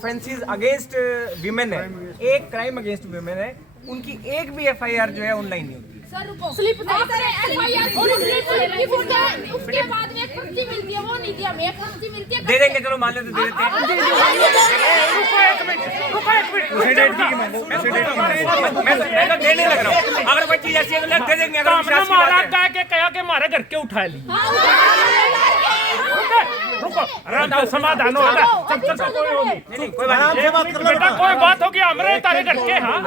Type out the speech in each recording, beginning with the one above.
Offences against women है, एक crime against women है, उनकी एक भी एफआईआर जो है ऑनलाइन नहीं होती। स्लिप एफआईआर और स्लिप की फोटो है, उसके बाद में एक पर्ची मिलती है, वो नहीं दिया, हमें पर्ची मिलती है। दे देंगे, चलो मान लेते, दे देते हैं। मैं तो देने लग रहा हूँ, अगर कोई चीज ऐसी है तो दे देंगे। अगर विश्वास की बात है के कहा के मारे घर के उठा ली। रुको आराम से समाधान होगा। चल चल कोई हो नहीं, कोई बात नहीं, बेटा कोई बात होगी हमरे तारे घर के। हाँ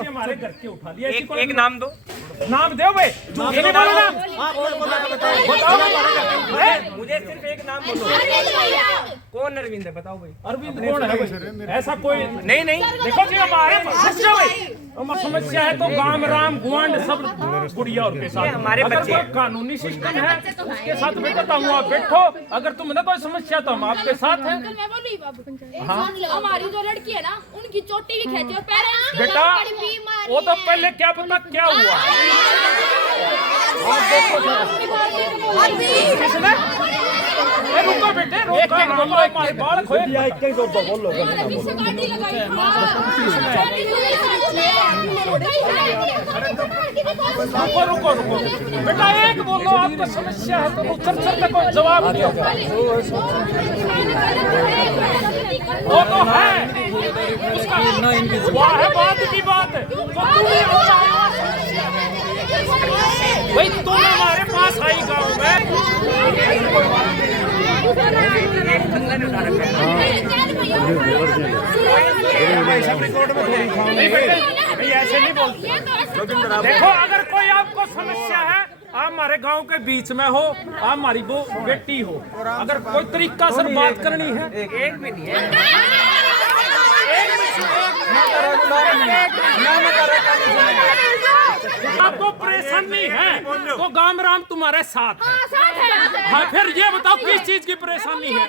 हमारे घर के उठा लिया। एक नाम दो, नाम दो भाई, ये नहीं बोलना। मुझे सिर्फ एक नाम बोलो। कौन अरविंद है बताओ भाई। अरविंद कौन है भाई? ऐसा कोई नहीं नहीं, देखो जी हमारे समस्या है तो गांव राम गुआंड सब गुड़िया और के साथ हमारे अगर बच्चे कोई कानूनी सिस्टम है उसके साथ बैठता हूँ, आप बैठो। अगर तुमने कोई समस्या तो हम आपके साथ हैं। अंकल मैं बोली बाबू, हमारी जो लड़की है ना, उनकी चोटी भी खेची और पेरेंट्स बेटा वो तो पहले क्या पता क्या हुआ। रुको बेटे, रुको हमारे बाल खोए। रुको रुको रुको बेटा, एक बोलो आपको समस्या है तो चल चल तक कोई जवाब नहीं होगा। वो तो है उसका वह है बात की बात है। भाई तुम हमारे पास आई गाँव में, ऐसे नहीं बोलते। देखो अगर कोई आपको समस्या है, आप हमारे गांव के बीच में हो, आप हमारी वो बेटी हो, अगर कोई तरीका से बात करनी है, एक भी नहीं है। आपको परेशानी है तो गांव राम तुम्हारे साथ है। हाँ फिर ये बताओ किस चीज की परेशानी है?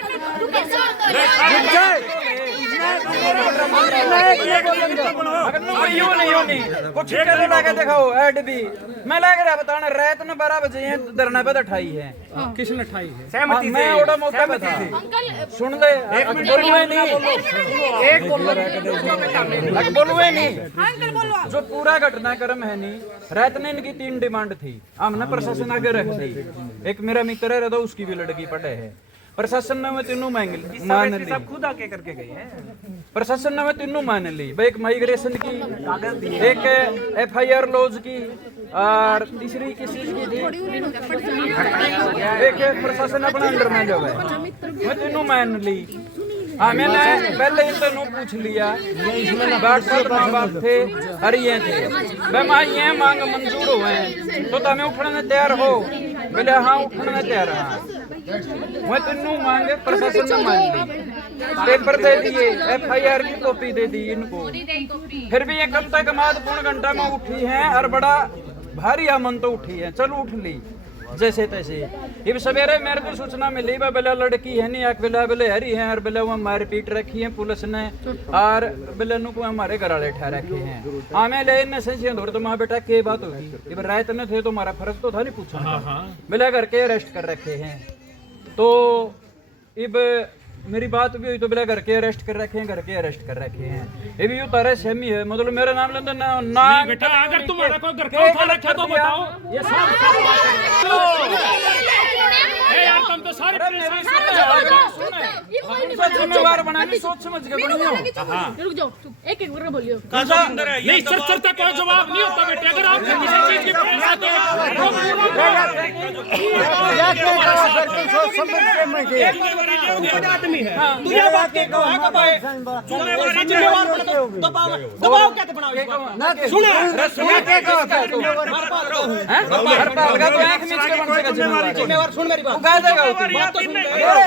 कुछ लगा दिखाओ ऐड भी मैं लग रहा बताना रात ने 12 बजे धरना पे ठाई है। किसने ठाई है? सहमति मैं से ओड़ा मौका पे था। सुन ले बोलवे नहीं, एक बोलवे नहीं। जो पूरा घटनाक्रम है नहीं, रात ने इनकी 3 डिमांड थी, हमने प्रशासन आगे रख दी। एक मेरा मित्र है तो उसकी भी लड़की पढ़े है, प्रशासन ने मैं तीनों मान ली। सब खुद आके करके गए हैं। प्रशासन ने मैं तीनों मान ली भाई, एक माइग्रेशन की, एक एफआईआर लॉज की और तीसरी किस चीज की थी, एक प्रशासन अपना अंडर में जो है, मैं तीनों मान ली। हाँ मैंने पहले इन दोनों पूछ लिया, माँ बाप थे और ये थे, मैं ये मांग मंजूर हुए तो तुम्हें उठने तैयार हो? बोले हाँ उठने तैयार। हाँ मैं तीनों मांगे प्रशासन ने मान ली, पेपर दे दिए, एफआईआर की कॉपी दे दी इनको। फिर भी ये कब तक महत्वपूर्ण घंटा में उठी है और बड़ा भारी अमन तो उठी है, चलो उठ ली जैसे तैसे। ये सवेरे मेरे को सूचना मिली बेला लड़की है नहीं, एक बेला बेले हरी है और बेला वो मार पीट रखी है पुलिस ने और बेला को हमारे घर वाले ठा रखे हैं। हमें ले इन से तो माँ बेटा के बात होगी, अब रात ने थे तो हमारा फर्ज तो था नहीं पूछना। बेला करके अरेस्ट कर रखे हैं, तो अब मेरी बात भी हुई तो बेला घर के अरेस्ट कर रखे हैं, घर के अरेस्ट कर रखे हैं। ये भी यूं तारे सेमी है, मतलब मेरा नाम लेते ना बेटा अगर तुम्हारा कोई घर का उठा रखा तो बताओ। ये यार तुम तो सारे जिम्मेवार बनानी सोच समझ के बनी हो। रुक जाओ, एक एक करके बोलियो। नहीं सर तक कोई जवाब नहीं होता बेटे, अगर आप किसी चीज की आदमी है तू ये बात के कहो है जिम्मेवारी दबाव क्या बनाओ ना सुनो रसूल के कहो हैं हड़ताल का तो आंख नीच के बन जाएगा जिम्मेवार। सुन मेरी बात, उगा देगा बात तो सुन ये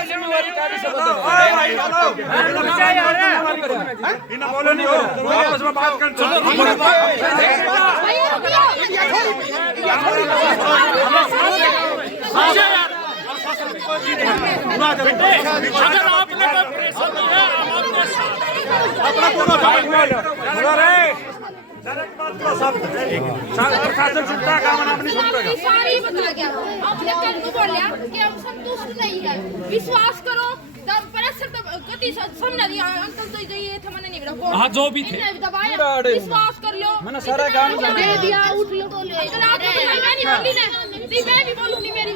जिम्मेवारी का भी सब इन बोलो नहीं हो, आपस में बात कर। अगर आपने कोई परेशानी है हमारे साथ अपना पूरा भाई बोलो रे डायरेक्ट बात करो सब। प्रशासन सुनता काम अपनी सुनता है। सारी बता गया, आपने कल को बोलिया कि हम संतुष्ट नहीं है, विश्वास करो दम पर असर तो गति समझ दिया अंकल तो ये थे मैंने नहीं रखो हाँ जो भी थे इन्हें दबाया विश्वास कर लो मैंने सारा काम कर दे दिया उठ लो अंकल आप मैं नहीं बोली ना नहीं मैं भी बोलूंगी मेरी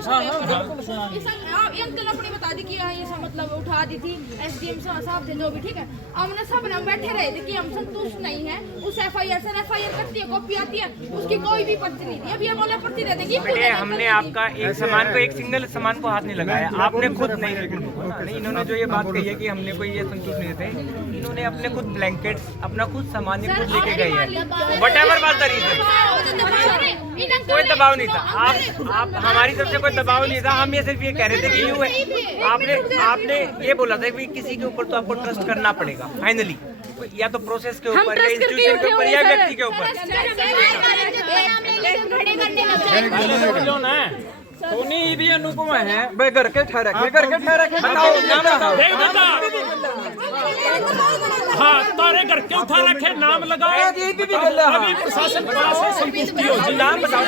ये अंकल अपनी बता दी कि ये सब मतलब उठा दी थी एसडीएम साहब थे जो भी ठीक है हमने सब ना बैठे रहे थे कि हम संतुष्ट नहीं है उस एफआईआर से एफआईआर करती है कॉपी आती है उसकी कोई भी पर्ची नहीं थी अब ये बोले पर्ची दे देंगी हमने आपका एक सामान को एक सिंगल सामान को हाथ नहीं लगाया आपने खुद नहीं इन्होंने जो ये बात कही है कि हमने कोई ये संतुष्ट नहीं थे इन्होंने अपने खुद ब्लैंकेट्स अपना खुद सामान खुद लेके गए हैं वटएवर वाज द रीजन कोई दबाव नहीं था आप हमारी तरफ से कोई दबाव नहीं था हम ये सिर्फ ये कह रहे थे कि यूं है आपने ये बोला था कि किसी के ऊपर तो आपको ट्रस्ट करना पड़ेगा फाइनली या तो प्रोसेस के ऊपर या इंस्टीट्यूशन के ऊपर या व्यक्ति के ऊपर सोनी भी अनुपम है बेगर के ठहरा बताओ नाम बताओ देख बेटा हाँ तारे घर के उठा रखे नाम लगाओ अभी प्रशासन पास है संतुष्टि हो जी नाम बताओ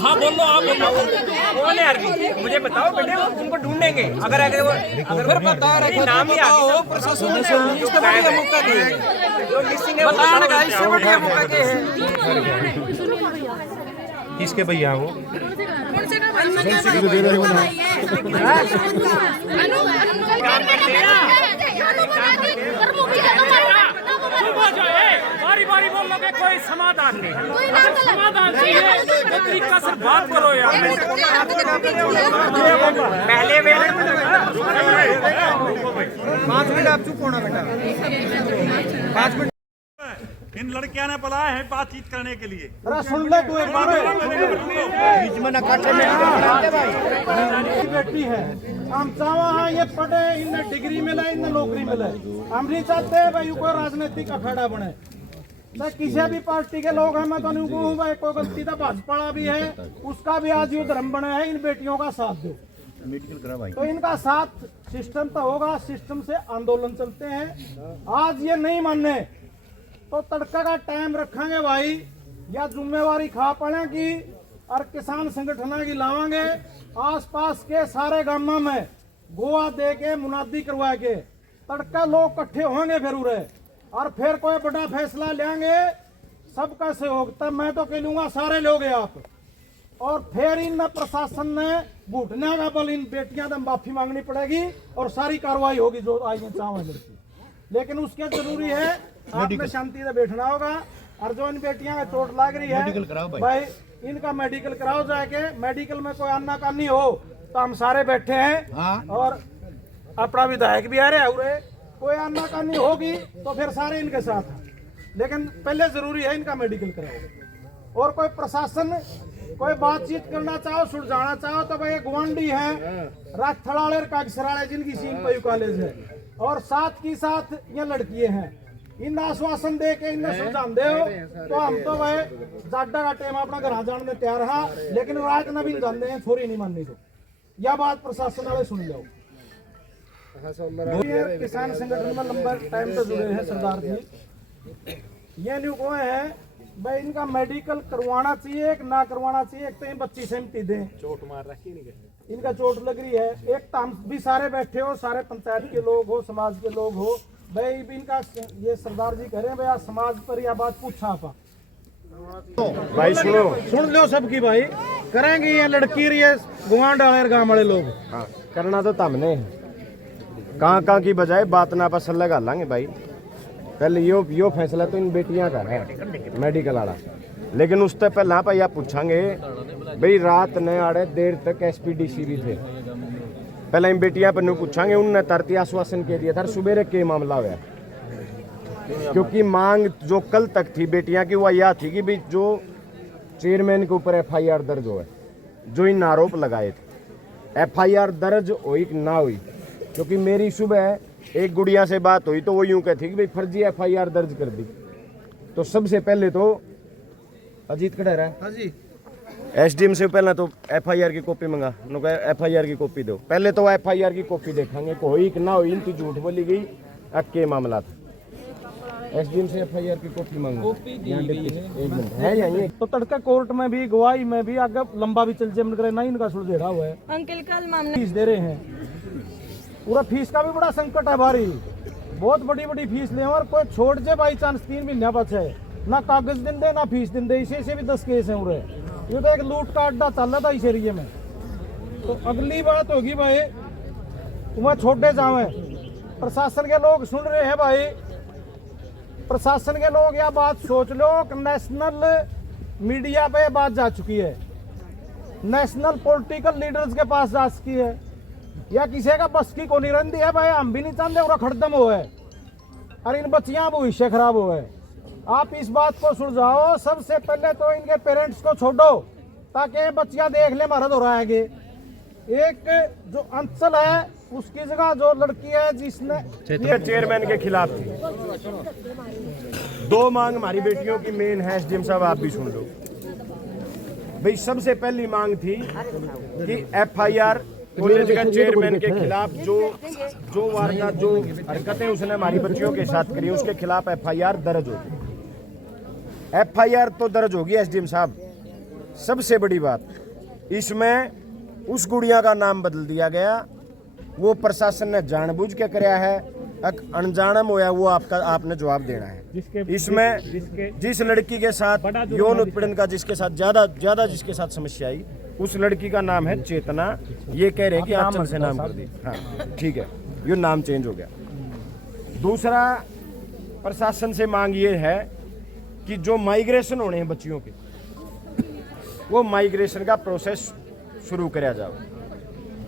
हाँ बोलो आप बताओ कौन है अरविंद मुझे बताओ बेटे वो तुमको ढूंढेंगे अगर फिर बता रहे नाम ही आ प्रशासन ने इसका बढ़िया मौका दिया बता रहा है इससे बढ़िया मौका के है किसके भैया वो बारी बारी बोल लोगे कोई समाधान नहीं है अगर समाधान चाहिए तो तरीका से बात करो यार पहले वे 5 मिनट आप चुप होना बेटा 5 मिनट इन लड़कियां ने बुलाया है बातचीत करने के लिए अरे सुन ले तू एक बार बीच में नकाटे में बेटी है हम चाहवा हाँ ये पढ़े इन्हें डिग्री मिले इन्हें नौकरी मिले हम नहीं चाहते भाई कोई राजनीतिक अखाड़ा बने तो किसी भी पार्टी के लोग हैं मैं तो नहीं कहूँ भाई कोई गलती तो भाजपा भी है उसका भी आज ये धर्म बने है इन बेटियों का साथ दो तो इनका साथ सिस्टम तो होगा सिस्टम से आंदोलन चलते हैं आज ये नहीं मानने तो तड़का का टाइम रखेंगे भाई या जिम्मेवारी खा पड़े की और किसान संगठन की लावांगे आसपास के सारे गांवों में गोवा दे के मुनादी करवा के तड़का लोग इकट्ठे होंगे फिर उरे और फिर कोई बड़ा फैसला लेंगे सबका सहयोग तब मैं तो कह लूंगा सारे लोग आप और फिर इन प्रशासन ने घुटने का बल इन बेटियां तो माफी मांगनी पड़ेगी और सारी कार्रवाई होगी जो आई चाव लड़की लेकिन उसके जरूरी है आपने शांति से बैठना होगा और जो इन बेटियां में चोट लग रही है भाई इनका मेडिकल कराओ जाके मेडिकल में कोई अन्ना कानी हो तो हम सारे बैठे हैं और अपना विधायक भी आ रहे हैं कोई अन्ना कानी होगी तो फिर सारे इनके साथ हैं लेकिन पहले जरूरी है इनका मेडिकल कराओ और कोई प्रशासन कोई बातचीत करना चाहो सुलझाना चाहो तो भाई गुवांडी है राजथड़ाले कागसराले जिनकी सीन पर कॉलेज है और साथ की साथ ये लड़कियां हैं इन आश्वासन दे के इन्हें सुलझान दे तो हम तो भाई जाडा का टाइम अपना घर जाने में तैयार रहा लेकिन रात न भी जान दे छोरी नहीं माननी तो यह बात प्रशासन वाले सुन लो किसान संगठन में लंबा टाइम तो जुड़े हैं सरदार जी ये न्यू को है भाई इनका मेडिकल करवाना चाहिए एक ना करवाना चाहिए एक तो ये बच्ची सहमति दें चोट मार रखी इनका चोट लग रही है एक तो हम भी सारे बैठे हो सारे पंचायत के लोग हो समाज के लोग हो भाई इनका ये सरदार जी कह रहे हैं भाई आज समाज पर यह बात पूछा आपा भाई सुन लो सबकी भाई करेंगे ये लड़की ये गुआंड वाले गांव वाले लोग करना तो तमने कहाँ की बजाय बात ना पसंद लगा लांगे भाई पहले यो फैसला तो इन बेटियां का है मेडिकल वाला लेकिन उससे पहले आप यह पूछांगे भाई रात ने आड़े देर तक एसपीडीसी भी थे पहले इन बेटियां पर पूछांगे उनने तरती आश्वासन के दिया था सुबह के मामला हुआ क्योंकि मांग जो कल तक थी बेटियां की वो यह थी कि भाई जो चेयरमैन के ऊपर एफआईआर दर्ज हो है जो इन आरोप लगाए थे एफआईआर दर्ज हुई ना हुई क्योंकि मेरी सुबह एक गुड़िया से बात हुई तो वो यूं कहती कि भाई फर्जी एफआईआर दर्ज कर दी तो सबसे पहले तो अजीत खड़ा रहा एसडीएम से पहले तो एफआईआर की कॉपी मंगा एफआईआर की कॉपी दो पहले तो एफआईआर की कॉपी देखेंगे कोई ना हुई इनकी झूठ बोली गई अक्के मामला था एसडीएम से एफआईआर की कॉपी मांगो। कॉपी दी गई है। एक मिनट है यहीं। तो तड़के कोर्ट में भी गवाही में भी आगे लंबा भी चल जाए करे, नहीं इनका सुलझेड़ा हुआ है। अंकल कल मामला फीस दे रहे हैं, पूरा फीस का भी बड़ा संकट है भारी, बहुत बड़ी बड़ी फीस ले और कोई छोड़ जे बाई चांस 3 महीना बचे ना कागज दिन दे ना फीस दिन दे, इसी से भी 10 केस हैं उरे। ये तो एक लूट का अड्डा चल रहा था इस एरिए में। तो अगली बात होगी भाई तुम्हें छोड़े जावे, प्रशासन के लोग सुन रहे हैं भाई, प्रशासन के लोग यह बात सोच लो कि नेशनल मीडिया पे बात जा चुकी है, नेशनल पॉलिटिकल लीडर्स के पास जा चुकी है, या किसी का बस की कोनी रंदी है भाई, हम भी नहीं चाहते पूरा खड़दम हो है और इन बच्चियां भविष्य खराब हो है। आप इस बात को सुलझाओ, सबसे पहले तो इनके पेरेंट्स को छोड़ो ताकि बच्चियां देख ले मरद हो रहा है। एक जो अंचल है उसकी जगह जो लड़की है जिसने ये चेयरमैन के खिलाफ थी। 2 मांग हमारी बेटियों की मेन है, एसडीएम साहब आप भी सुन लो भाई। सबसे पहली मांग थी कि एफआईआर कॉलेज का चेयरमैन के खिलाफ जो वारदात जो हरकतें उसने हमारी बच्चियों के साथ करी उसके खिलाफ एफआईआर दर्ज होगी। एफआईआर तो दर्ज होगी एसडीएम साहब। सबसे बड़ी बात इसमें उस गुड़िया का नाम बदल दिया गया, वो प्रशासन ने जानबूझ के कराया है, अनजानम होया वो आपने जवाब देना है। इसमें जिस लड़की के साथ यौन उत्पीड़न का जिसके साथ ज्यादा जिसके साथ समस्या आई उस लड़की का नाम है चेतना। ये कह रहे हैं कि आंचल से नाम कर दी। हाँ ठीक है, ये नाम चेंज हो गया। दूसरा प्रशासन से मांग ये है कि जो माइग्रेशन होने हैं बच्चियों के, वो माइग्रेशन का प्रोसेस शुरू कराया जाओ।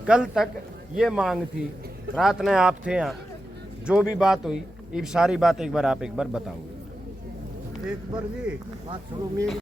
कल तक ये मांग थी, रात में आप थे यहाँ, जो भी बात हुई ये सारी बात एक बार बताओ। एक बार जी बात सुनो मेरी।